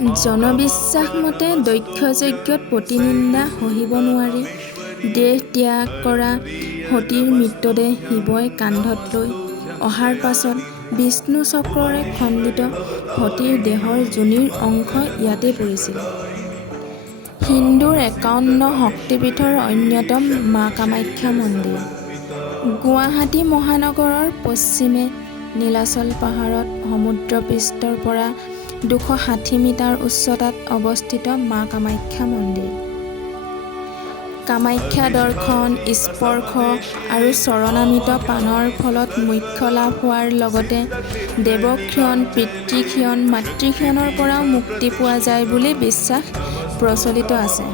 জনবিশ্বাস মতে দক্ষ যজ্ঞত প্ৰতিনিন্দা সহিব নোৱাৰি দেহ ত্যাগ কৰা সতীৰ মৃতদেহ শিৱই কান্ধত লৈ অহাৰ পাছত বিষ্ণু চক্ৰৰে খণ্ডিত সতীৰ দেহৰ যোনিৰ অংশ ইয়াতে পৰিছিল। হিন্দুৰ ৫১ শক্তিপীঠৰ অন্যতম মা কামাখ্যা মন্দিৰ। গুৱাহাটী মহানগৰৰ পশ্চিমে নীলাচল পাহাৰত সমুদ্ৰপৃষ্ঠৰ পৰা ২৬০ মিটাৰ উচ্চতাত অৱস্থিত মা কামাখ্যা মন্দিৰ। কামাখ্যা দৰ্শন, স্পৰ্শ আৰু চৰণামৃত পানৰ ফলত মোক্ষ লাভ হোৱাৰ লগতে দেৱক্ষণ, পিতৃক্ষণ, মাতৃক্ষণৰ পৰাও মুক্তি পোৱা যায় বুলি বিশ্বাস প্ৰচলিত আছে।